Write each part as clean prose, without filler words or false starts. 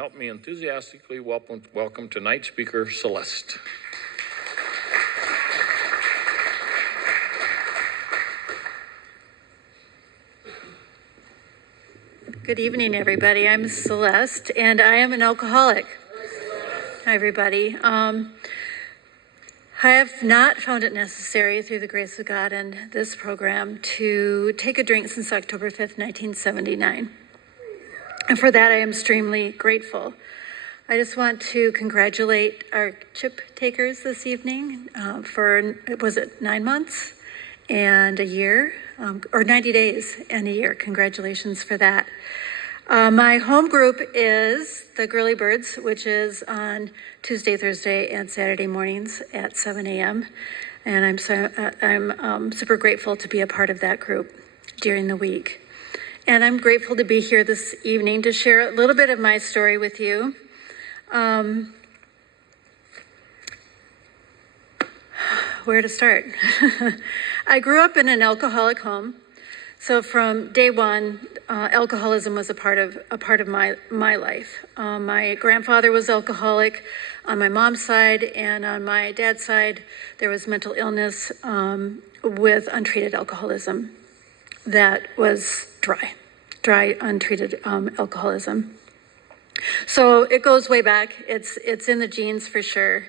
Help me enthusiastically welcome tonight's speaker, Celeste. Good evening, everybody. I'm Celeste, and I am an alcoholic. Hi, everybody. I have not found it necessary, through the grace of God and this program, to take a drink since October 5th, 1979. And for that, I am extremely grateful. I just want to congratulate our chip takers this evening for, was it 9 months and a year, or 90 days and a year. Congratulations for that. My home group is the Girly Birds, which is on Tuesday, Thursday, and Saturday mornings at 7 a.m. And I'm super grateful to be a part of that group during the week. And I'm grateful to be here this evening to share a little bit of my story with you. Where to start? I grew up in an alcoholic home. So from day one, alcoholism was a part of my life. My grandfather was alcoholic on my mom's side, and on my dad's side, there was mental illness with untreated alcoholism. That was dry, untreated alcoholism. So it goes way back. It's in the genes for sure.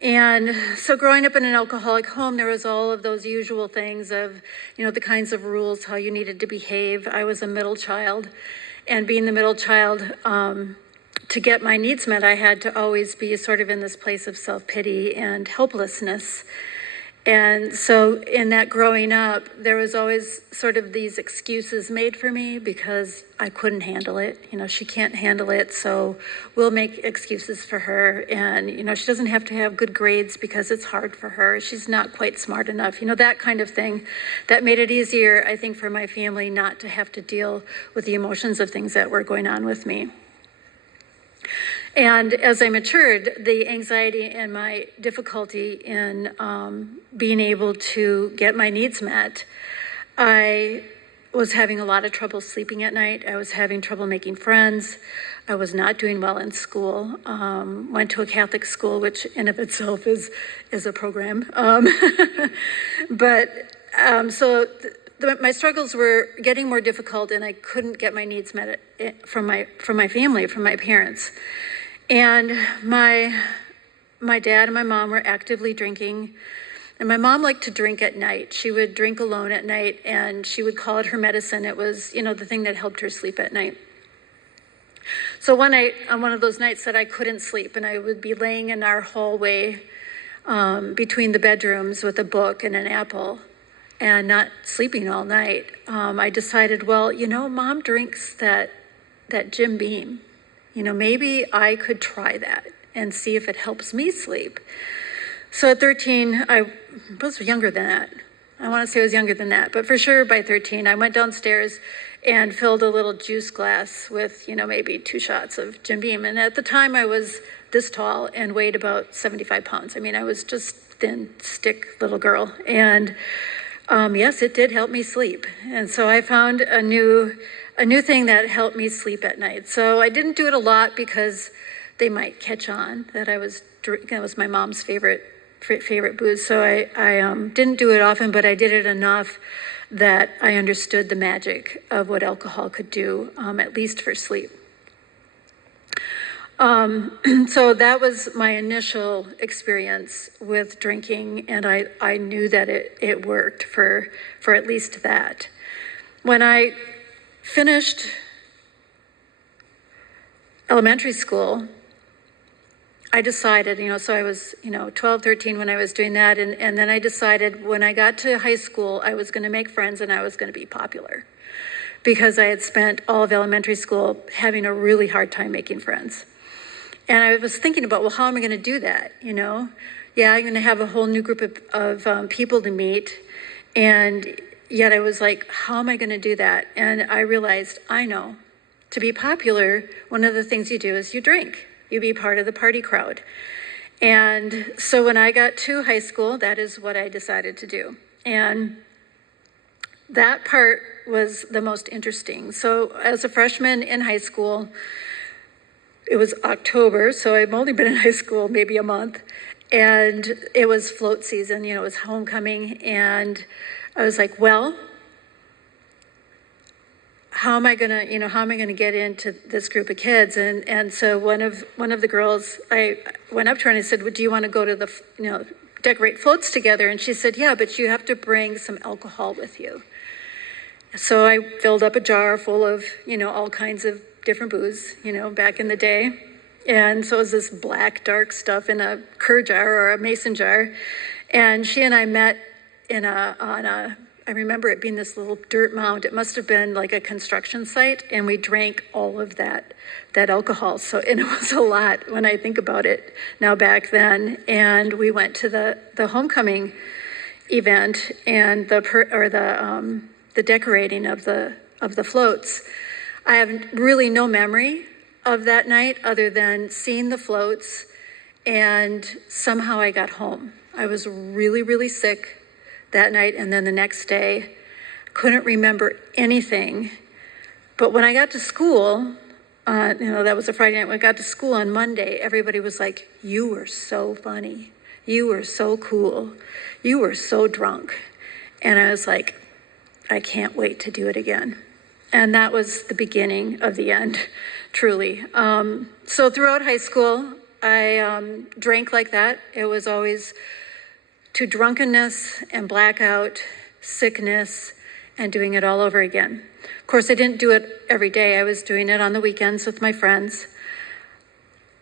And so growing up in an alcoholic home, there was all of those usual things of, the kinds of rules, how you needed to behave. I was a middle child, and being the middle child, to get my needs met, I had to always be sort of in this place of self-pity and helplessness. And so in that growing up, there was always sort of these excuses made for me because I couldn't handle it. She can't handle it, so we'll make excuses for her. And, she doesn't have to have good grades because it's hard for her. She's not quite smart enough. That kind of thing. That made it easier, I think, for my family not to have to deal with the emotions of things that were going on with me. And as I matured, the anxiety and my difficulty in being able to get my needs met, I was having a lot of trouble sleeping at night. I was having trouble making friends. I was not doing well in school. Went to a Catholic school, which in of itself is a program. My struggles were getting more difficult, and I couldn't get my needs met from my family, from my parents. And my dad and my mom were actively drinking. And my mom liked to drink at night. She would drink alone at night, and she would call it her medicine. It was, the thing that helped her sleep at night. So one night, on one of those nights that I couldn't sleep, and I would be laying in our hallway between the bedrooms with a book and an apple and not sleeping all night, I decided, well, Mom drinks that Jim Beam. Maybe I could try that and see if it helps me sleep. So at 13, I was younger than that. I want to say I was younger than that, but for sure by 13, I went downstairs and filled a little juice glass with, maybe 2 shots of Jim Beam. And at the time I was this tall and weighed about 75 pounds. I was just thin, stick little girl. And yes, it did help me sleep. And so I found a new thing that helped me sleep at night. So I didn't do it a lot because they might catch on that I was drinking. It was my mom's favorite booze. So I didn't do it often, but I did it enough that I understood the magic of what alcohol could do, at least for sleep. So that was my initial experience with drinking, and I knew that it worked for at least that. When I finished elementary school, I decided, so I was, 12, 13 when I was doing that, and then I decided when I got to high school, I was going to make friends and I was going to be popular because I had spent all of elementary school having a really hard time making friends. And I was thinking about, well, how am I going to do that, Yeah, I'm going to have a whole new group of people to meet, and yet I was like, how am I going to do that? And I realized, I know, to be popular, one of the things you do is you drink. You be part of the party crowd. And so when I got to high school, that is what I decided to do. And that part was the most interesting. So as a freshman in high school, it was October, so I've only been in high school maybe a month. And it was float season, it was homecoming. And I was like, well, how am I gonna get into this group of kids? And so one of the girls, I went up to her and I said, well, do you want to go to the, decorate floats together? And she said, yeah, but you have to bring some alcohol with you. So I filled up a jar full of, all kinds of different booze, back in the day. And so it was this black, dark stuff in a cur jar or a mason jar. And she and I met I remember it being this little dirt mound. It must have been like a construction site. And we drank all of that alcohol. So, and it was a lot when I think about it now back then. And we went to the homecoming event and the decorating of the floats. I have really no memory of that night other than seeing the floats, and somehow I got home. I was really, really sick that night, and then the next day, couldn't remember anything. But when I got to school, that was a Friday night. When I got to school on Monday, everybody was like, you were so funny. You were so cool. You were so drunk. And I was like, I can't wait to do it again. And that was the beginning of the end, truly. So throughout high school, I drank like that. It was always to drunkenness and blackout, sickness, and doing it all over again. Of course, I didn't do it every day. I was doing it on the weekends with my friends.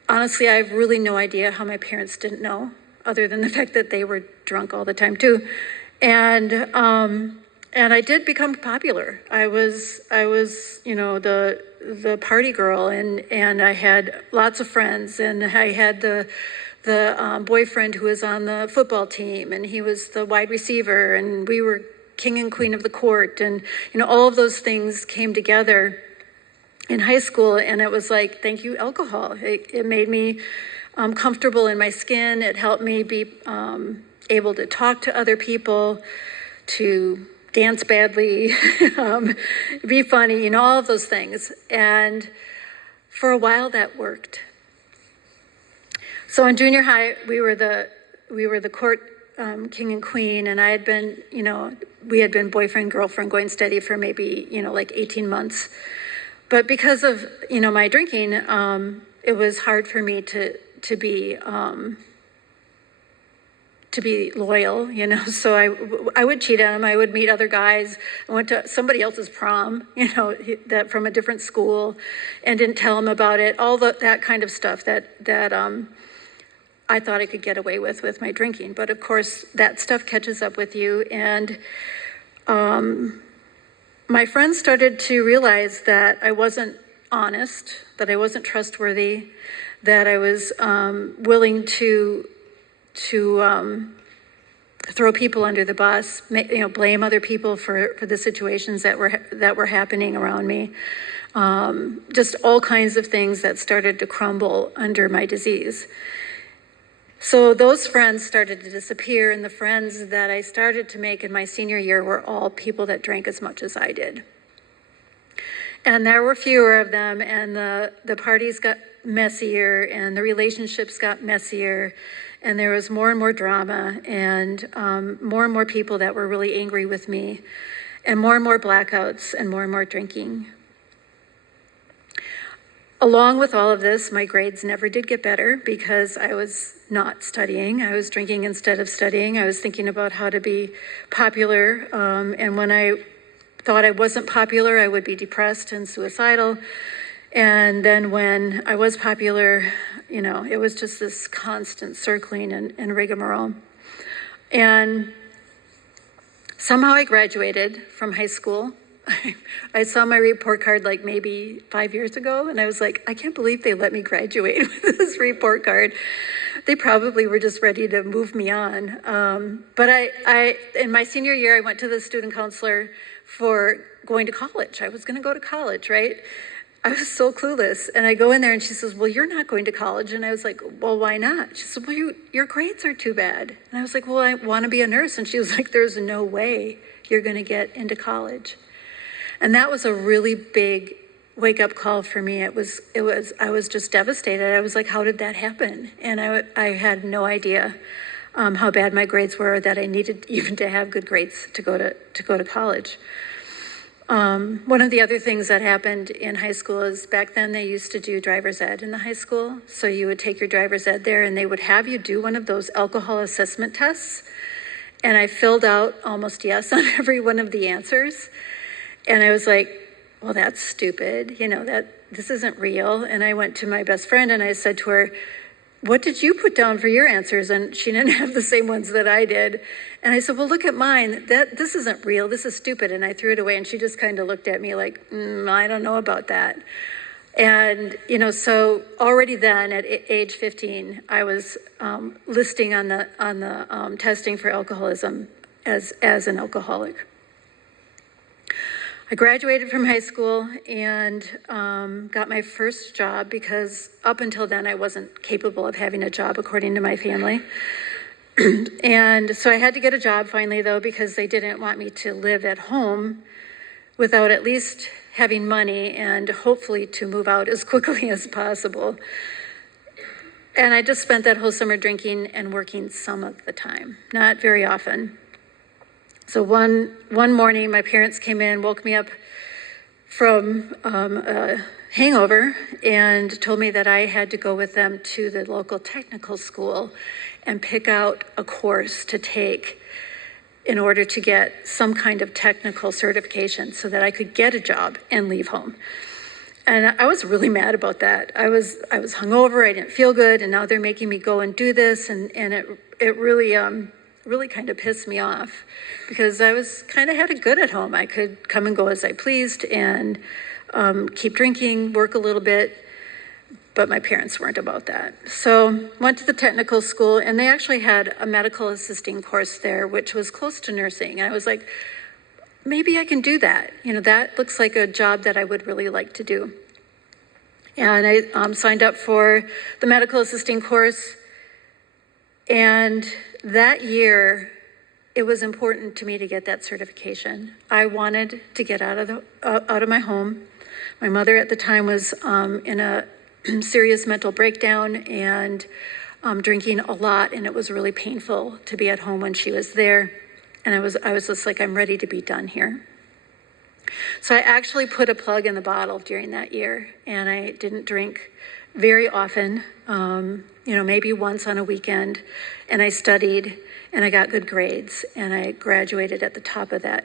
Honestly, I have really no idea how my parents didn't know, other than the fact that they were drunk all the time too. And I did become popular. I was the party girl, and I had lots of friends, and I had the boyfriend who was on the football team, and he was the wide receiver, and we were king and queen of the court, and all of those things came together in high school, and it was like, thank you, alcohol. It made me comfortable in my skin. It helped me be able to talk to other people, to dance badly, be funny, all of those things. And for a while that worked. So in junior high, we were the court king and queen, and I had been, we had been boyfriend, girlfriend, going steady for maybe, like 18 months. But because of, my drinking, it was hard for me to be loyal, so I would cheat on him. I would meet other guys. I went to somebody else's prom, that from a different school, and didn't tell him about it. All that kind of stuff that I thought I could get away with my drinking. But of course, that stuff catches up with you. And my friends started to realize that I wasn't honest, that I wasn't trustworthy, that I was willing to throw people under the bus, blame other people for the situations that were happening around me. Just all kinds of things that started to crumble under my disease. So those friends started to disappear, and the friends that I started to make in my senior year were all people that drank as much as I did. And there were fewer of them, and the parties got messier, and the relationships got messier, and there was more and more drama, and more people that were really angry with me, and more blackouts, and more drinking. Along with all of this, my grades never did get better because I was not studying. I was drinking instead of studying. I was thinking about how to be popular, and when I thought I wasn't popular, I would be depressed and suicidal. And then when I was popular, it was just this constant circling and rigmarole. And somehow I graduated from high school. I saw my report card like maybe 5 years ago, and I was like, I can't believe they let me graduate with this report card. They probably were just ready to move me on. But I in my senior year, I went to the student counselor for going to college. I was going to go to college, right? I was so clueless. And I go in there and she says, well, you're not going to college. And I was like, well, why not? She said, well, your grades are too bad. And I was like, well, I want to be a nurse. And she was like, there's no way you're going to get into college. And that was a really big wake-up call for me. I was just devastated. I was like, how did that happen? And I had no idea how bad my grades were, that I needed even to have good grades to go to college. One of the other things that happened in high school is back then they used to do driver's ed in the high school. So you would take your driver's ed there and they would have you do one of those alcohol assessment tests. And I filled out almost yes on every one of the answers. And I was like, well, that's stupid. That this isn't real. And I went to my best friend and I said to her, what did you put down for your answers? And she didn't have the same ones that I did. And I said, well, look at mine. This isn't real. This is stupid. And I threw it away. And she just kind of looked at me like, I don't know about that. And, so already then at age 15, I was listing on the testing for alcoholism as an alcoholic. I graduated from high school and got my first job because up until then I wasn't capable of having a job according to my family. And so I had to get a job finally though, because they didn't want me to live at home without at least having money and hopefully to move out as quickly as possible. And I just spent that whole summer drinking and working some of the time, not very often. So one morning, my parents came in, woke me up from a hangover and told me that I had to go with them to the local technical school and pick out a course to take in order to get some kind of technical certification so that I could get a job and leave home. And I was really mad about that. I was hungover, I didn't feel good, and now they're making me go and do this, and it really kind of pissed me off because I was kind of had it good at home. I could come and go as I pleased and keep drinking, work a little bit, but my parents weren't about that. So went to the technical school and they actually had a medical assisting course there, which was close to nursing. And I was like, maybe I can do that. That looks like a job that I would really like to do. And I signed up for the medical assisting course. And that year, it was important to me to get that certification. I wanted to get out of my home. My mother at the time was in a serious mental breakdown and drinking a lot, and it was really painful to be at home when she was there. And I was just like, I'm ready to be done here. So I actually put a plug in the bottle during that year, and I didn't drink very often. Maybe once on a weekend, and I studied and I got good grades and I graduated at the top of that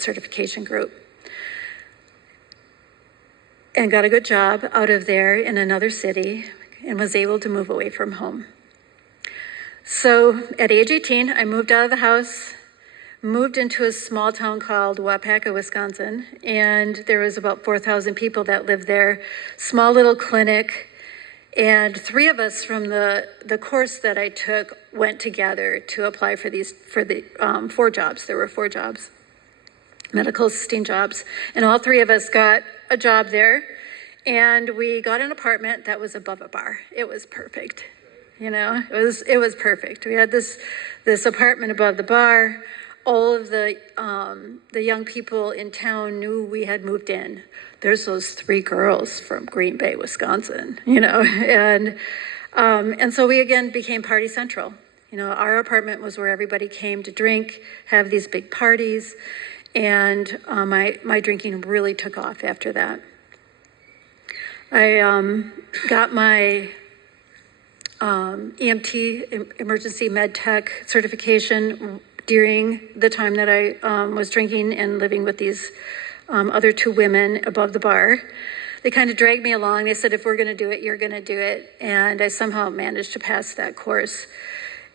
certification group and got a good job out of there in another city and was able to move away from home. So at age 18, I moved out of the house, moved into a small town called Wapaka, Wisconsin, and there was about 4,000 people that lived there, small little clinic. And 3 of us from the course that I took went together to apply for the 4 jobs. There were 4 jobs, medical assisting jobs. And all 3 of us got a job there. And we got an apartment that was above a bar. It was perfect. It was perfect. We had this apartment above the bar. All of the young people in town knew we had moved in. There's those 3 girls from Green Bay, Wisconsin, and so we again became party central. Our apartment was where everybody came to drink, have these big parties, and my drinking really took off after that. I got my EMT, emergency med tech certification during the time that I was drinking and living with these other 2 women above the bar. They kind of dragged me along. They said, if we're going to do it, you're going to do it. And I somehow managed to pass that course.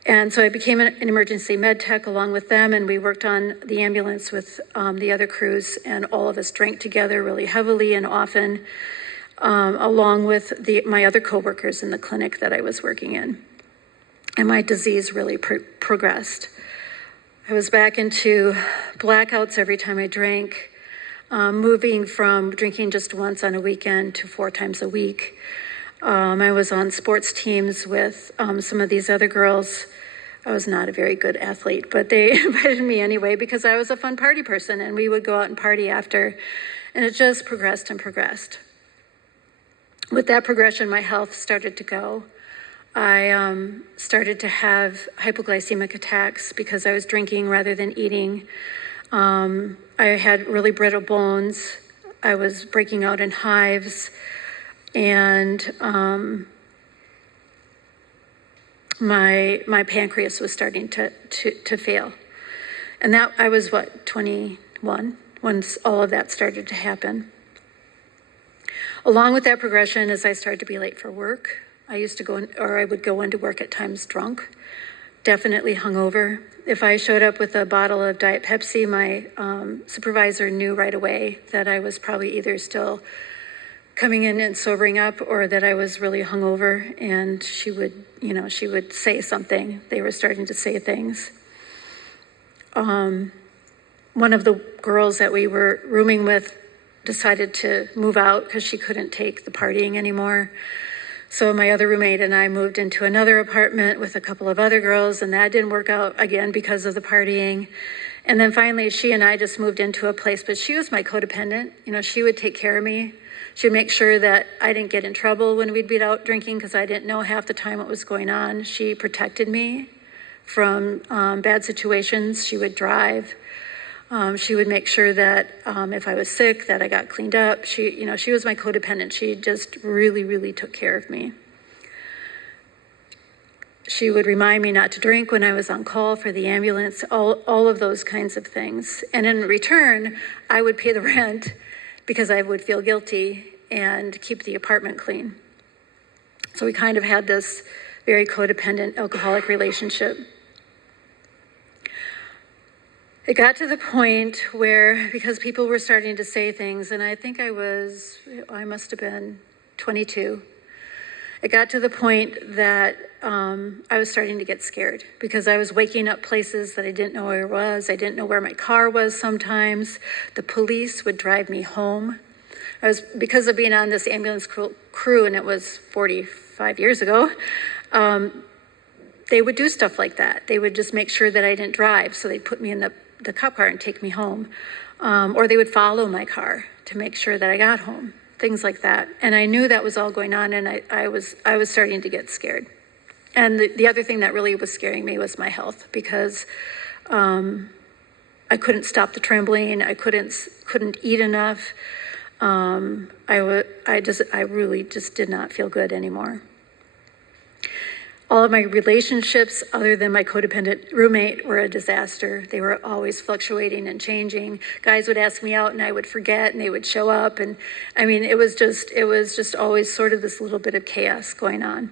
And so I became an emergency med tech along with them, and we worked on the ambulance with the other crews, and all of us drank together really heavily and often, along with my other coworkers in the clinic that I was working in. And my disease really progressed. I was back into blackouts every time I drank, moving from drinking just once on a weekend to 4 times a week. I was on sports teams with some of these other girls. I was not a very good athlete, but they invited me anyway because I was a fun party person, and we would go out and party after. And it just progressed and progressed. With that progression, my health started to go. I started to have hypoglycemic attacks because I was drinking rather than eating. I had really brittle bones. I was breaking out in hives, and my pancreas was starting to fail. And that I was 21 when all of that started to happen. Along with that progression, as I started to be late for work, I would go into work at times drunk, definitely hungover. If I showed up with a bottle of Diet Pepsi, my supervisor knew right away that I was probably either still coming in and sobering up or that I was really hungover, and she would say something. They were starting to say things. One of the girls that we were rooming with decided to move out because she couldn't take the partying anymore. So my other roommate and I moved into another apartment with a couple of other girls, and that didn't work out again because of the partying. And then finally, she and I just moved into a place, but she was my codependent. She would take care of me. She would make sure that I didn't get in trouble when we'd be out drinking because I didn't know half the time what was going on. She protected me from bad situations. She would drive. She would make sure that if I was sick, that I got cleaned up. She was my codependent. She just really, really took care of me. She would remind me not to drink when I was on call for the ambulance, all of those kinds of things. And in return, I would pay the rent because I would feel guilty and keep the apartment clean. So we kind of had this very codependent alcoholic relationship. It got to the point where, because people were starting to say things, and I think I must have been 22. It got to the point that I was starting to get scared because I was waking up places that I didn't know where I was. I didn't know where my car was sometimes. The police would drive me home. Because of being on this ambulance crew, and it was 45 years ago, they would do stuff like that. They would just make sure that I didn't drive, so they'd put me in the cop car and take me home. Or they would follow my car to make sure that I got home, things like that. And I knew that was all going on, and I was starting to get scared. And the other thing that really was scaring me was my health, because I couldn't stop the trembling. I couldn't eat enough. I really just did not feel good anymore. All of my relationships, other than my codependent roommate, were a disaster. They were always fluctuating and changing. Guys would ask me out and I would forget, and they would show up. And I mean, it was just always sort of this little bit of chaos going on.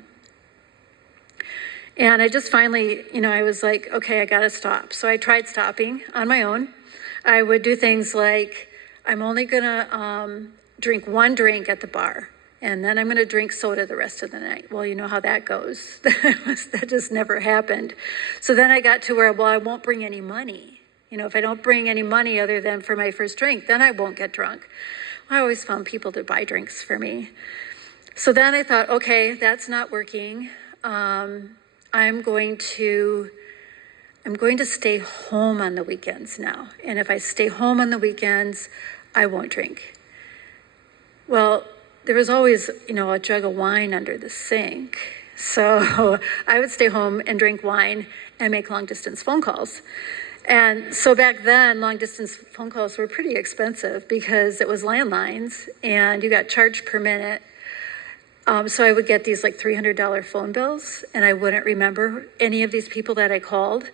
And I just finally, I was like, okay, I gotta stop. So I tried stopping on my own. I would do things like, I'm only gonna drink one drink at the bar, and then I'm going to drink soda the rest of the night. Well, you know how that goes. That just never happened. So then I got to where, I won't bring any money. If I don't bring any money other than for my first drink, then I won't get drunk. I always found people to buy drinks for me. So then I thought, okay, that's not working. I'm going to stay home on the weekends now. And if I stay home on the weekends, I won't drink. Well, there was always, a jug of wine under the sink. So I would stay home and drink wine and make long-distance phone calls. And so back then, long-distance phone calls were pretty expensive because it was landlines and you got charged per minute. So I would get these like $300 phone bills, and I wouldn't remember any of these people that I called.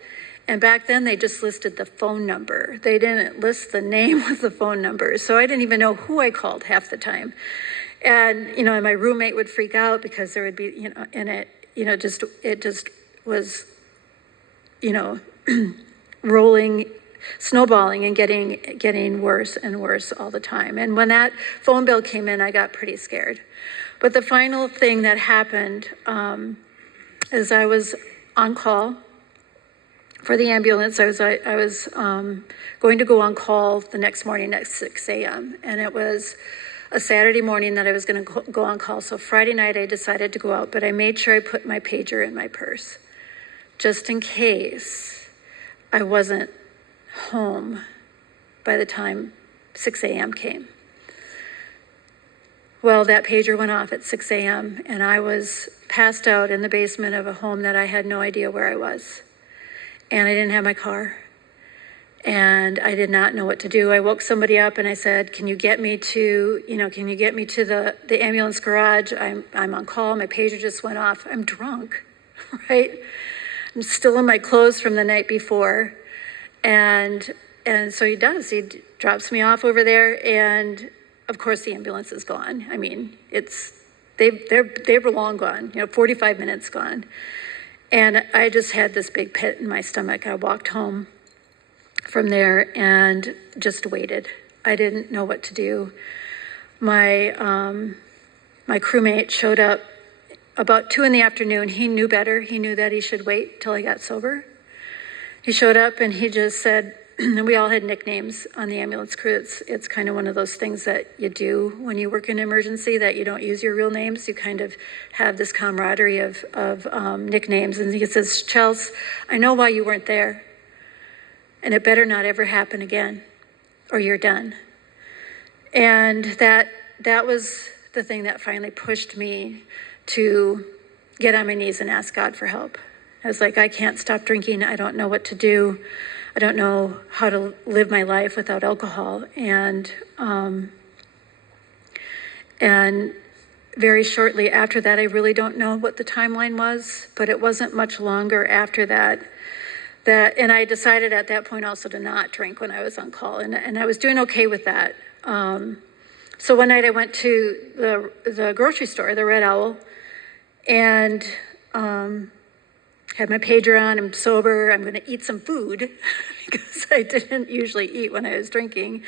And back then, they just listed the phone number. They didn't list the name of the phone number. So I didn't even know who I called half the time. And, and my roommate would freak out because there would be, and it just was, rolling, snowballing and getting worse and worse all the time. And when that phone bill came in, I got pretty scared. But the final thing that happened is I was on call for the ambulance. I was going to go on call the next morning at 6 a.m. And it was a Saturday morning that I was going to go on call. So Friday night I decided to go out, but I made sure I put my pager in my purse just in case I wasn't home by the time 6 a.m. came. Well, that pager went off at 6 a.m. and I was passed out in the basement of a home that I had no idea where I was. And I didn't have my car. And I did not know what to do. I woke somebody up and I said, can you get me to the ambulance garage? I'm on call. My pager just went off. I'm drunk, right? I'm still in my clothes from the night before. And so he does. He drops me off over there, and of course the ambulance is gone. I mean, they were long gone. 45 minutes gone, and I just had this big pit in my stomach. I walked home from there and just waited. I didn't know what to do. My crewmate showed up about 2 p.m. He knew better. He knew that he should wait till I got sober. He showed up and he just said, and we all had nicknames on the ambulance crew. It's kind of one of those things that you do when you work in emergency, that you don't use your real names. You kind of have this camaraderie of nicknames. And he says, Chels, I know why you weren't there, and it better not ever happen again, or you're done. And that was the thing that finally pushed me to get on my knees and ask God for help. I was like, I can't stop drinking. I don't know what to do. I don't know how to live my life without alcohol. And very shortly after that, I really don't know what the timeline was, but it wasn't much longer after that, and I decided at that point also to not drink when I was on call, and I was doing okay with that. So one night I went to the grocery store, the Red Owl, and had my pager on. I'm sober. I'm going to eat some food because I didn't usually eat when I was drinking.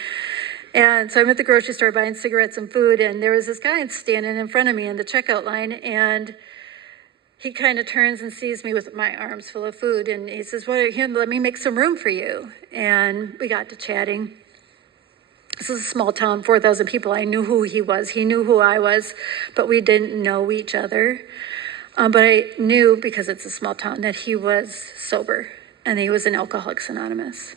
And so I'm at the grocery store buying cigarettes and food, and there was this guy standing in front of me in the checkout line, and he kind of turns and sees me with my arms full of food, and he says, well, here, let me make some room for you. And we got to chatting. This is a small town, 4,000 people. I knew who he was. He knew who I was, but we didn't know each other. But I knew, because it's a small town, that he was sober and he was in Alcoholics Anonymous.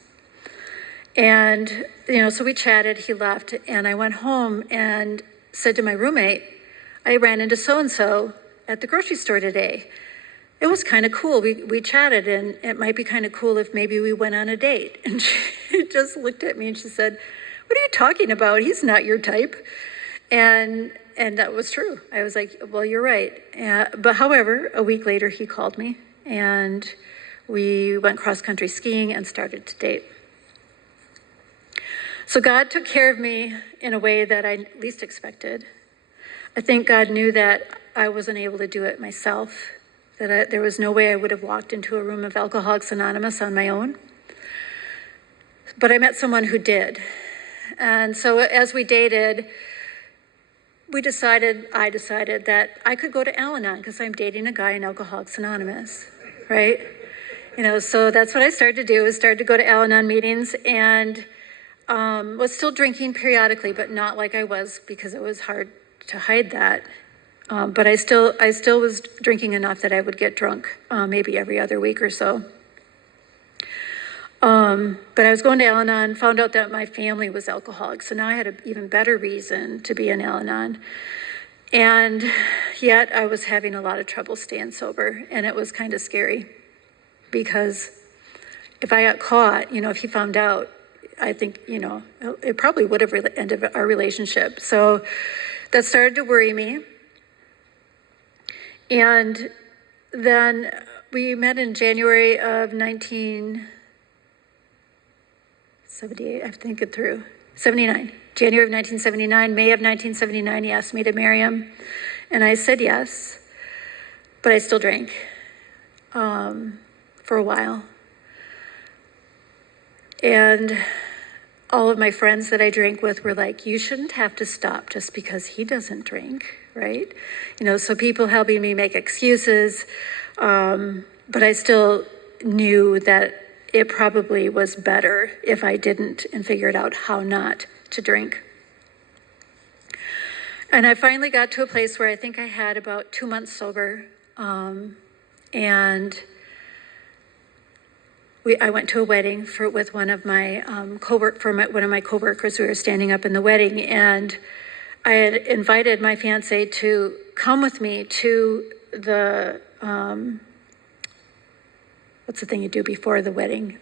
And, so we chatted, he left, and I went home and said to my roommate, I ran into so-and-so at the grocery store today. It was kind of cool. We chatted, and it might be kind of cool if maybe we went on a date. And she just looked at me and she said, what are you talking about? He's not your type. And that was true. I was like, well, you're right. But however, a week later, he called me, and we went cross-country skiing and started to date. So God took care of me in a way that I least expected. I think God knew that I wasn't able to do it myself, that there was no way I would have walked into a room of Alcoholics Anonymous on my own. But I met someone who did. And so as we dated, I decided that I could go to Al-Anon because I'm dating a guy in Alcoholics Anonymous, right? So that's what I started to do, is started to go to Al-Anon meetings, and was still drinking periodically, but not like I was, because it was hard to hide that. But I still was drinking enough that I would get drunk maybe every other week or so. But I was going to Al-Anon, found out that my family was alcoholic, so now I had an even better reason to be in Al-Anon. And yet I was having a lot of trouble staying sober, and it was kind of scary, because if I got caught, if he found out, I think, it probably would have ended our relationship. So that started to worry me. And then we met in January of 1978, I have to think it through, 79. January of 1979, May of 1979, he asked me to marry him. And I said yes, but I still drank for a while. And all of my friends that I drank with were like, you shouldn't have to stop just because he doesn't drink, right? So people helping me make excuses, but I still knew that it probably was better if I didn't and figured out how not to drink. And I finally got to a place where I think I had about 2 months sober, and I went to a wedding with one of my one of my coworkers. We were standing up in the wedding, and I had invited my fiancé to come with me to the, what's the thing you do before the wedding?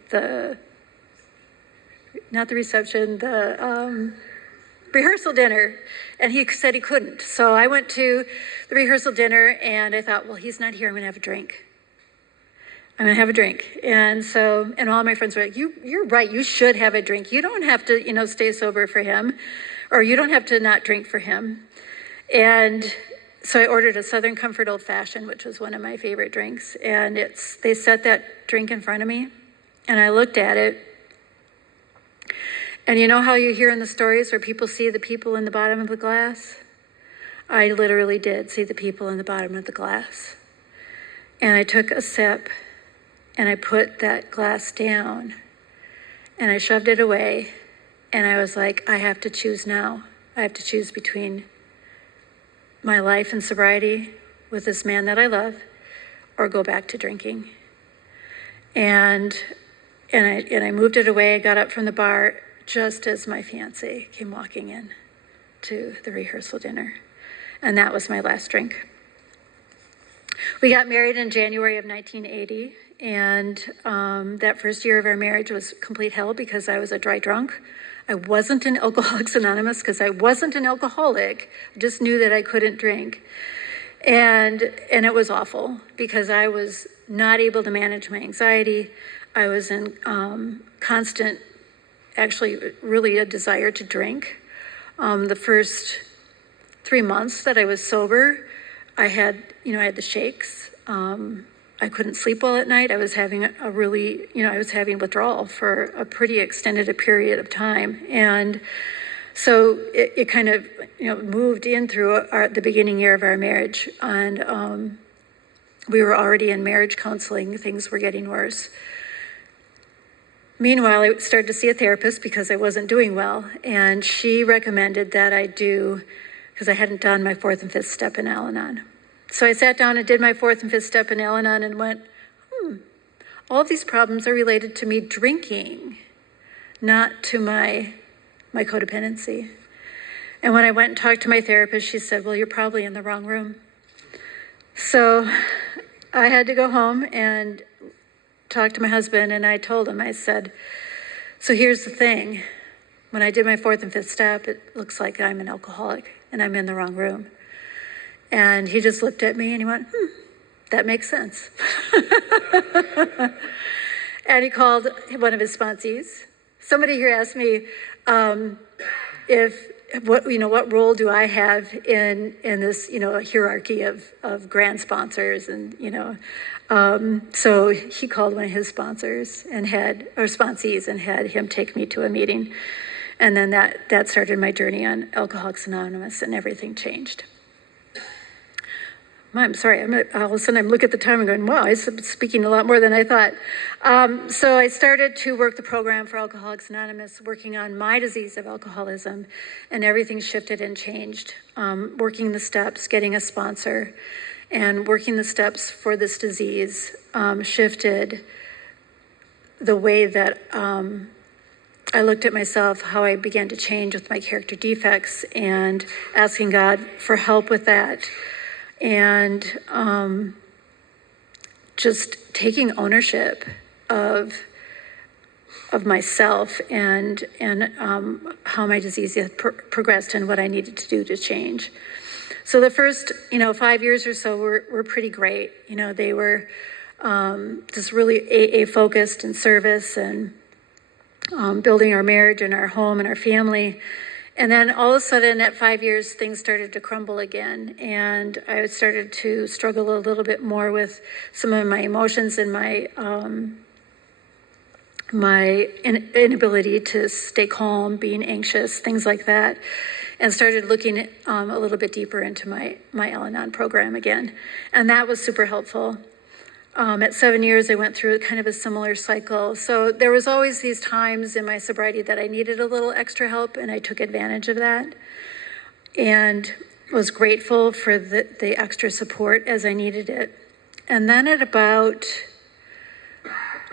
Not the reception, the rehearsal dinner. And he said he couldn't. So I went to the rehearsal dinner and I thought, well, he's not here, I'm gonna have a drink. And so, and all my friends were like, you're right, you should have a drink. You don't have to, stay sober for him, or you don't have to not drink for him. And so I ordered a Southern Comfort Old Fashioned, which was one of my favorite drinks. And they set that drink in front of me and I looked at it. And you know how you hear in the stories where people see the people in the bottom of the glass? I literally did see the people in the bottom of the glass. And I took a sip and I put that glass down and I shoved it away. And I was like, I have to choose now. I have to choose between my life in sobriety with this man that I love or go back to drinking. And I moved it away. I got up from the bar just as my fiancé came walking in to the rehearsal dinner. And that was my last drink. We got married in January of 1980, and that first year of our marriage was complete hell because I was a dry drunk. I wasn't in Alcoholics Anonymous because I wasn't an alcoholic. I just knew that I couldn't drink. And it was awful because I was not able to manage my anxiety. I was in constant, actually really a desire to drink. The first 3 months that I was sober, I had the shakes. I couldn't sleep well at night. I was having I was having withdrawal for a pretty extended period of time. And so it kind of, moved in through the beginning year of our marriage. And we were already in marriage counseling. Things were getting worse. Meanwhile, I started to see a therapist because I wasn't doing well. And she recommended that I do, because I hadn't done my 4th and 5th step in Al-Anon. So I sat down and did my 4th and 5th step in Al-Anon and went, all of these problems are related to me drinking, not to my codependency. And when I went and talked to my therapist, she said, well, you're probably in the wrong room. So I had to go home and talk to my husband, and I told him, I said, so here's the thing. When I did my 4th and 5th step, it looks like I'm an alcoholic and I'm in the wrong room. And he just looked at me and he went, that makes sense. And he called one of his sponsees. Somebody here asked me what role do I have in this, hierarchy of grand sponsors, and so he called one of his sponsors sponsees and had him take me to a meeting. And then that started my journey on Alcoholics Anonymous, and everything changed. I'm sorry, all of a sudden I'm looking at the time and going, wow, I'm speaking a lot more than I thought. So I started to work the program for Alcoholics Anonymous, working on my disease of alcoholism, and everything shifted and changed. Working the steps, getting a sponsor, and working the steps for this disease shifted the way that I looked at myself, how I began to change with my character defects, and asking God for help with that. And just taking ownership of myself and how my disease had progressed and what I needed to do to change. So the first 5 years or so were pretty great. They were just really AA focused and service and building our marriage and our home and our family. And then all of a sudden at 5 years, things started to crumble again. And I started to struggle a little bit more with some of my emotions and my inability to stay calm, being anxious, things like that. And started looking a little bit deeper into my Al-Anon program again. And that was super helpful. At 7 years, I went through kind of a similar cycle. So there was always these times in my sobriety that I needed a little extra help, and I took advantage of that and was grateful for the extra support as I needed it. And then at about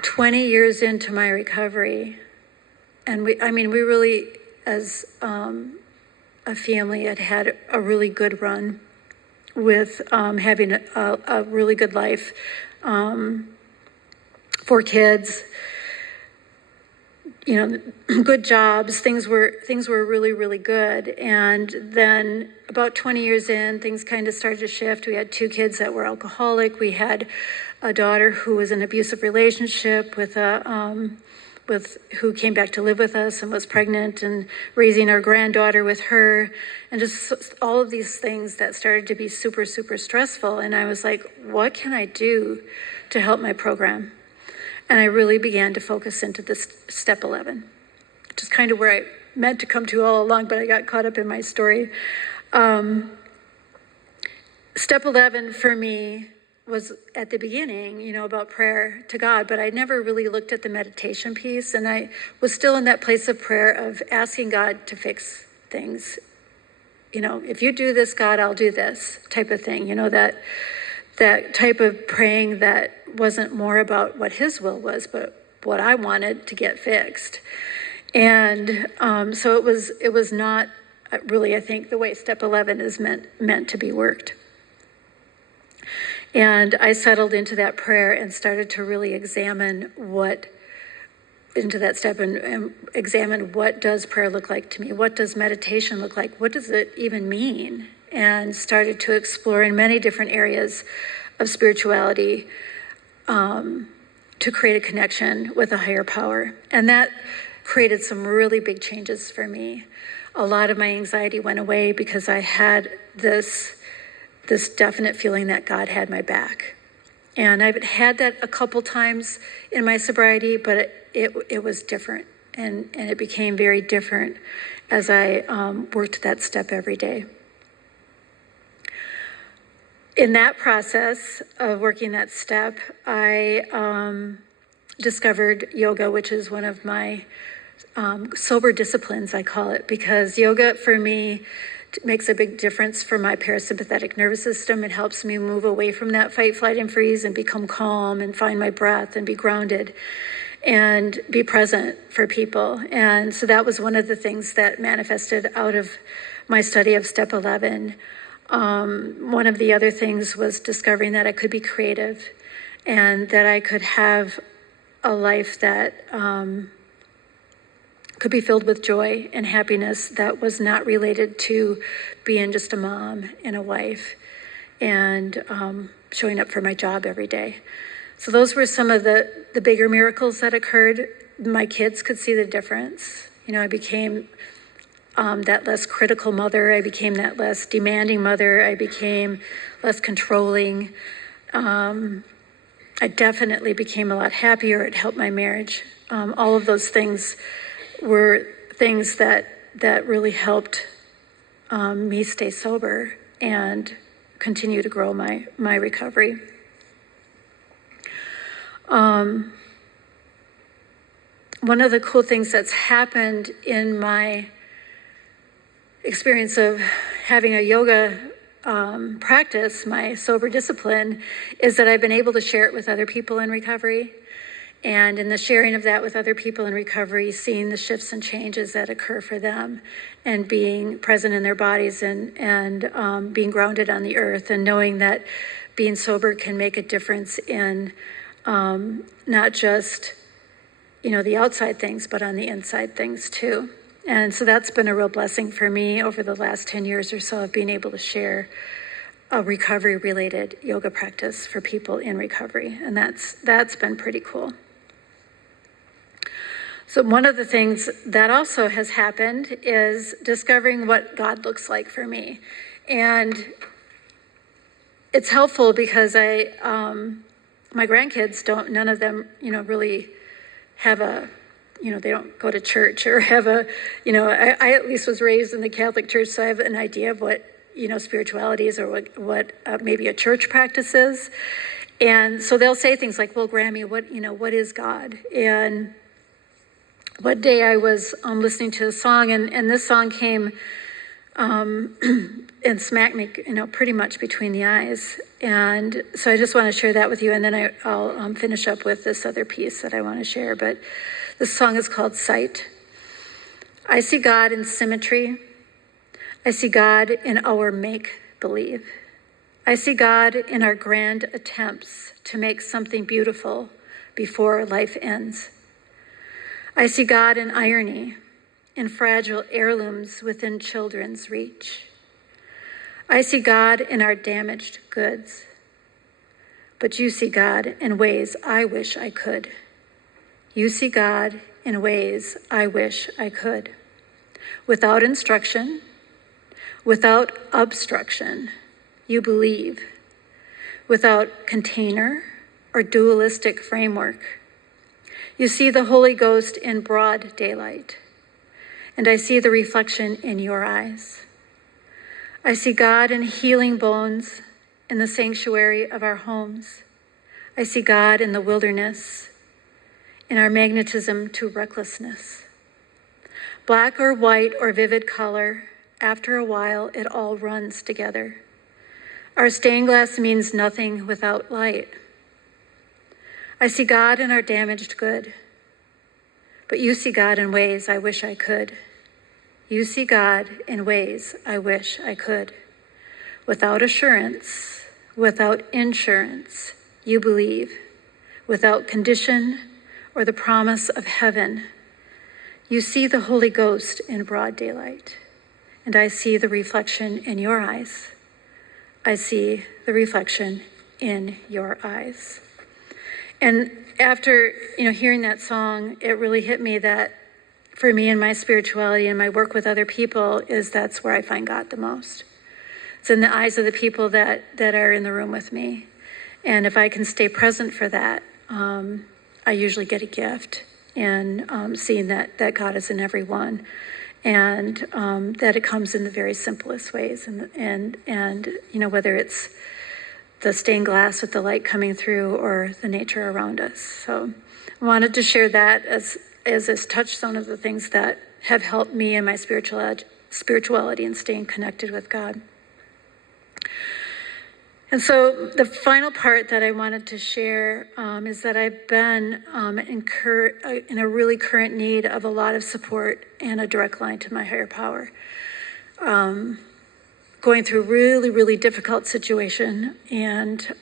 20 years into my recovery, and we really, as a family had had a really good run with having a really good life, 4 kids, good jobs. Things were really, really good. And then about 20 years in, things kind of started to shift. We had 2 kids that were alcoholic. We had a daughter who was in an abusive relationship with who came back to live with us and was pregnant, and raising our granddaughter with her, and just all of these things that started to be super, super stressful. And I was like, what can I do to help my program? And I really began to focus into this step 11, which is kind of where I meant to come to all along, but I got caught up in my story. Step 11 for me was at the beginning, about prayer to God, but I never really looked at the meditation piece. And I was still in that place of prayer of asking God to fix things. If you do this, God, I'll do this type of thing, that type of praying that wasn't more about what his will was, but what I wanted to get fixed. And so it was not really, I think, the way step 11 is meant to be worked. And I settled into that prayer and started to really examine into that step and examine, what does prayer look like to me? What does meditation look like? What does it even mean? And started to explore in many different areas of spirituality to create a connection with a higher power. And that created some really big changes for me. A lot of my anxiety went away because I had this definite feeling that God had my back. And I've had that a couple times in my sobriety, but it was different. And it became very different as I worked that step every day. In that process of working that step, I discovered yoga, which is one of my sober disciplines, I call it, because yoga for me makes a big difference for my parasympathetic nervous system. It helps me move away from that fight, flight, and freeze and become calm and find my breath and be grounded and be present for people. And so that was one of the things that manifested out of my study of step 11. One of the other things was discovering that I could be creative and that I could have a life that could be filled with joy and happiness that was not related to being just a mom and a wife and showing up for my job every day. So those were some of the bigger miracles that occurred. My kids could see the difference. I became that less critical mother. I became that less demanding mother. I became less controlling. I definitely became a lot happier. It helped my marriage. All of those things were things that really helped me stay sober and continue to grow my recovery. One of the cool things that's happened in my experience of having a yoga practice, my sober discipline, is that I've been able to share it with other people in recovery. And in the sharing of that with other people in recovery, seeing the shifts and changes that occur for them and being present in their bodies and being grounded on the earth, and knowing that being sober can make a difference in not just, the outside things, but on the inside things too. And so that's been a real blessing for me over the last 10 years or so of being able to share a recovery-related yoga practice for people in recovery. And that's been pretty cool. So one of the things that also has happened is discovering what God looks like for me. And it's helpful because my grandkids none of them, really have they don't go to church or have I at least was raised in the Catholic Church, so I have an idea of what, spirituality is, or what maybe a church practice is. And so they'll say things like, well, Grammy, what is God? And one day I was listening to a song, and this song came and smacked me, pretty much between the eyes. And so I just want to share that with you, and then I'll finish up with this other piece that I want to share. But this song is called Sight. I see God in symmetry. I see God in our make-believe. I see God in our grand attempts to make something beautiful before life ends. I see God in irony, in fragile heirlooms within children's reach. I see God in our damaged goods. But you see God in ways I wish I could. You see God in ways I wish I could. Without instruction, without obstruction, you believe. Without container or dualistic framework, you see the Holy Ghost in broad daylight, and I see the reflection in your eyes. I see God in healing bones in the sanctuary of our homes. I see God in the wilderness, in our magnetism to recklessness. Black or white or vivid color, after a while, it all runs together. Our stained glass means nothing without light. I see God in our damaged good, but you see God in ways I wish I could. You see God in ways I wish I could. Without assurance, without insurance, you believe. Without condition or the promise of heaven, you see the Holy Ghost in broad daylight, and I see the reflection in your eyes. I see the reflection in your eyes. And after, hearing that song, it really hit me that for me and my spirituality and my work with other people that's where I find God the most. It's in the eyes of the people that are in the room with me. And if I can stay present for that, I usually get a gift in seeing that God is in everyone, and that it comes in the very simplest ways. And whether it's the stained glass with the light coming through or the nature around us. So I wanted to share that as this touchstone of the things that have helped me in my spirituality and staying connected with God. And so the final part that I wanted to share is that I've been in a really current need of a lot of support and a direct line to my higher power. Going through a really, really difficult situation and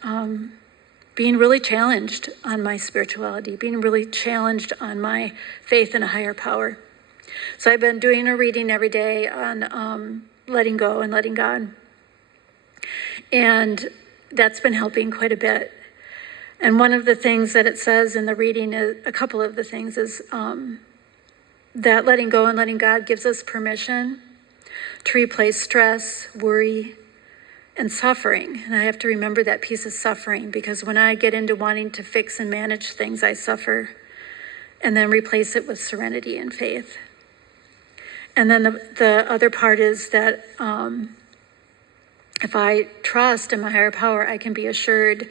being really challenged on my spirituality, being really challenged on my faith in a higher power. So I've been doing a reading every day on letting go and letting God. And that's been helping quite a bit. And one of the things that it says in the reading, a couple of the things is that letting go and letting God gives us permission to replace stress, worry, and suffering. And I have to remember that piece of suffering, because when I get into wanting to fix and manage things, I suffer, and then replace it with serenity and faith. And then the other part is that if I trust in my higher power, I can be assured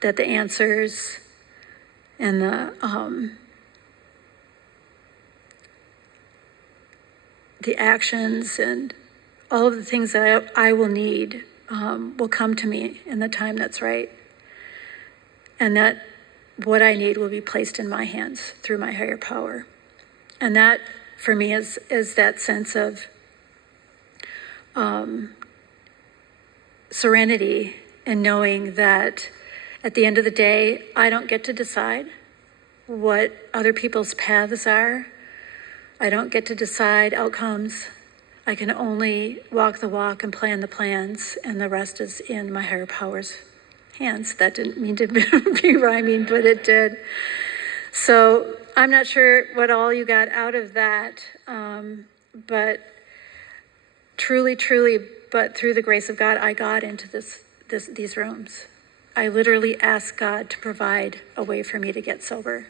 that the answers and the actions and all of the things that I will need will come to me in the time that's right. And that what I need will be placed in my hands through my higher power. And that, for me, is that sense of serenity and knowing that at the end of the day, I don't get to decide what other people's paths are. I don't get to decide outcomes. I can only walk the walk and plan the plans, and the rest is in my higher power's hands. That didn't mean to be rhyming, but it did. So I'm not sure what all you got out of that, but truly, but through the grace of God, I got into these rooms. I literally asked God to provide a way for me to get sober,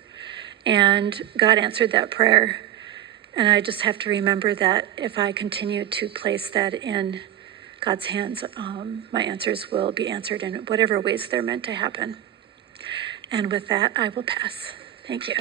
and God answered that prayer. And I just have to remember that if I continue to place that in God's hands, my answers will be answered in whatever ways they're meant to happen. And with that, I will pass. Thank you.